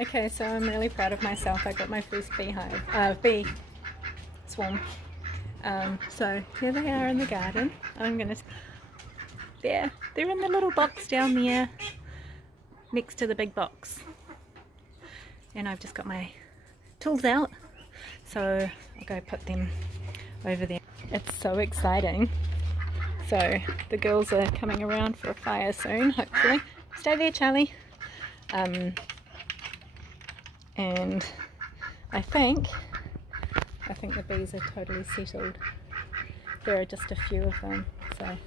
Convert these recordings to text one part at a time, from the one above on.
Okay, so I'm really proud of myself. I got my first bee swarm. So here they are in the garden. They're in the little box down there next to the big box. And I've just got my tools out, so I'll go put them over there. It's so exciting. So the girls are coming around for a fire soon, hopefully. Stay there, Charlie. And I think the bees are totally settled. There are just a few of them, so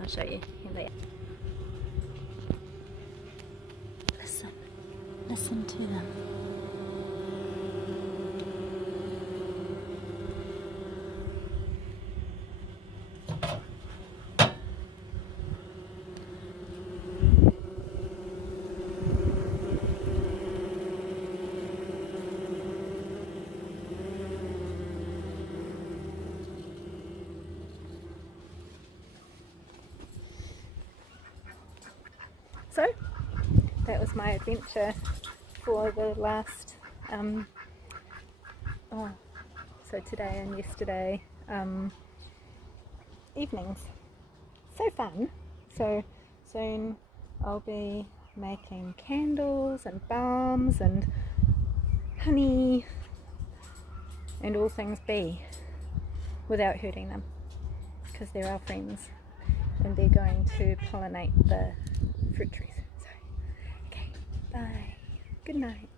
I'll show you. Here they are. Listen to them. So that was my adventure for the last so today and yesterday evenings. So fun. So soon I'll be making candles and balms and honey and all things bee without hurting them, because they're our friends and they're going to pollinate the fruit trees. So, okay, bye. Good night.